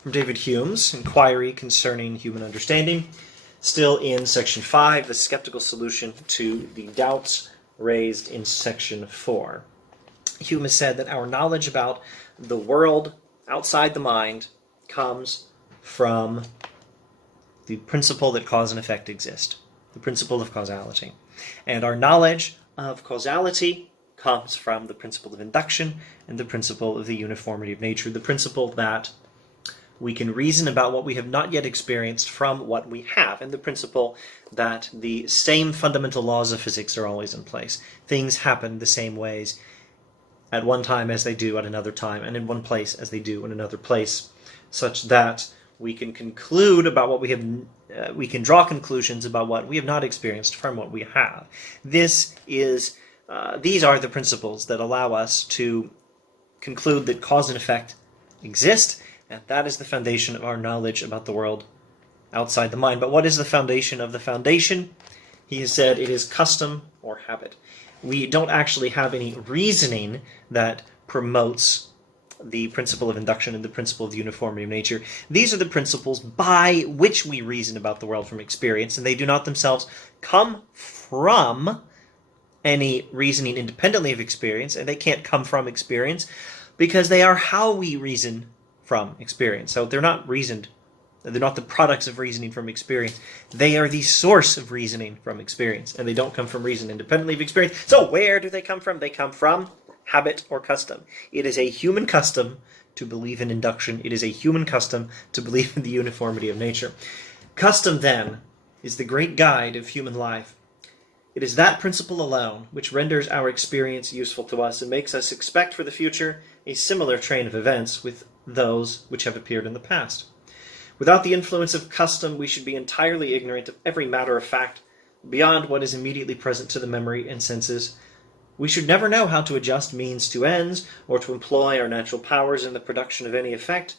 from David Hume's Enquiry Concerning Human Understanding, still in Section 5, the skeptical solution to the doubts raised in Section 4. Hume has said that our knowledge about the world outside the mind comes from the principle that cause and effect exist, the principle of causality. And our knowledge of causality comes from the principle of induction and the principle of the uniformity of nature, the principle that we can reason about what we have not yet experienced from what we have, and the principle that the same fundamental laws of physics are always in place. Things happen the same ways at one time as they do at another time, and in one place as they do in another place, such that we can conclude about what we have. We can draw conclusions about what we have not experienced from what we have. These are the principles that allow us to conclude that cause and effect exist, and that is the foundation of our knowledge about the world outside the mind. But what is the foundation of the foundation? He has said it is custom or habit. We don't actually have any reasoning that promotes the principle of induction and the principle of the uniformity of nature. These are the principles by which we reason about the world from experience, and they do not themselves come from any reasoning independently of experience, and they can't come from experience because they are how we reason from experience. So they're not the products of reasoning from experience. They are the source of reasoning from experience, and they don't come from reason independently of experience. So where do they come from? They come from habit or custom. It is a human custom to believe in induction. It is a human custom to believe in the uniformity of nature. Custom, then, is the great guide of human life. It is that principle alone which renders our experience useful to us and makes us expect for the future a similar train of events with those which have appeared in the past. Without the influence of custom, we should be entirely ignorant of every matter of fact beyond what is immediately present to the memory and senses. We should never know how to adjust means to ends, or to employ our natural powers in the production of any effect.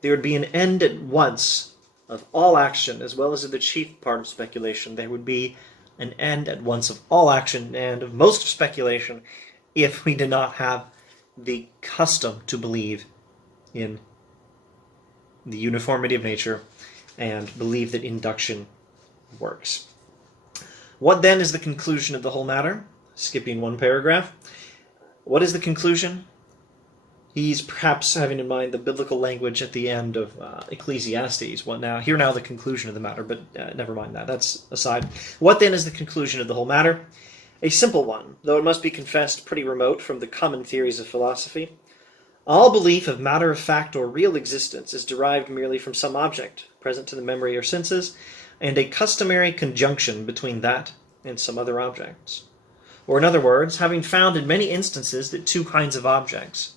There would be an end at once of all action, as well as of the chief part of speculation. There would be an end at once of all action and of most speculation if we did not have the custom to believe in the uniformity of nature and believe that induction works. What then is the conclusion of the whole matter? Skipping one paragraph. What is the conclusion? He's perhaps having in mind the biblical language at the end of Ecclesiastes. Hear now the conclusion of the matter, but never mind that. That's aside. What then is the conclusion of the whole matter? A simple one, though it must be confessed pretty remote from the common theories of philosophy. All belief of matter of fact or real existence is derived merely from some object, present to the memory or senses, and a customary conjunction between that and some other objects. Or in other words, having found in many instances that two kinds of objects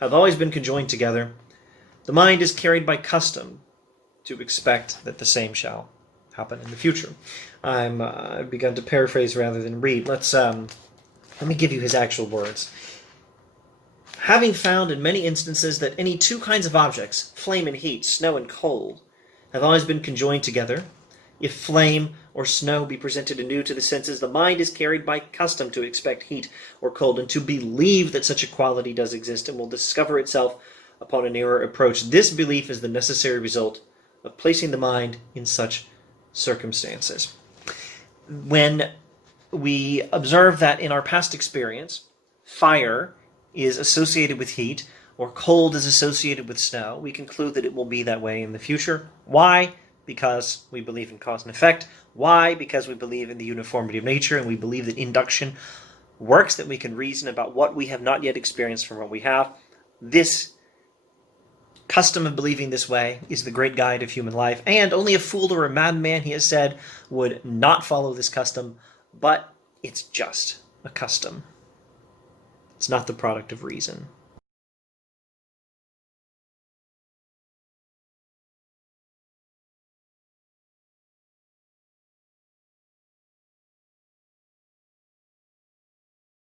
have always been conjoined together, the mind is carried by custom to expect that the same shall happen in the future. I've begun to paraphrase rather than read. Let me give you his actual words. Having found in many instances that any two kinds of objects, flame and heat, snow and cold, have always been conjoined together, if flame or snow be presented anew to the senses, the mind is carried by custom to expect heat or cold, and to believe that such a quality does exist and will discover itself upon a nearer approach. This belief is the necessary result of placing the mind in such circumstances. When we observe that in our past experience, fire is associated with heat, or cold is associated with snow, we conclude that it will be that way in the future. Why? Because we believe in cause and effect. Why? Because we believe in the uniformity of nature, and we believe that induction works, that we can reason about what we have not yet experienced from what we have. This custom of believing this way is the great guide of human life, and only a fool or a madman, he has said, would not follow this custom, but it's just a custom. It's not the product of reason.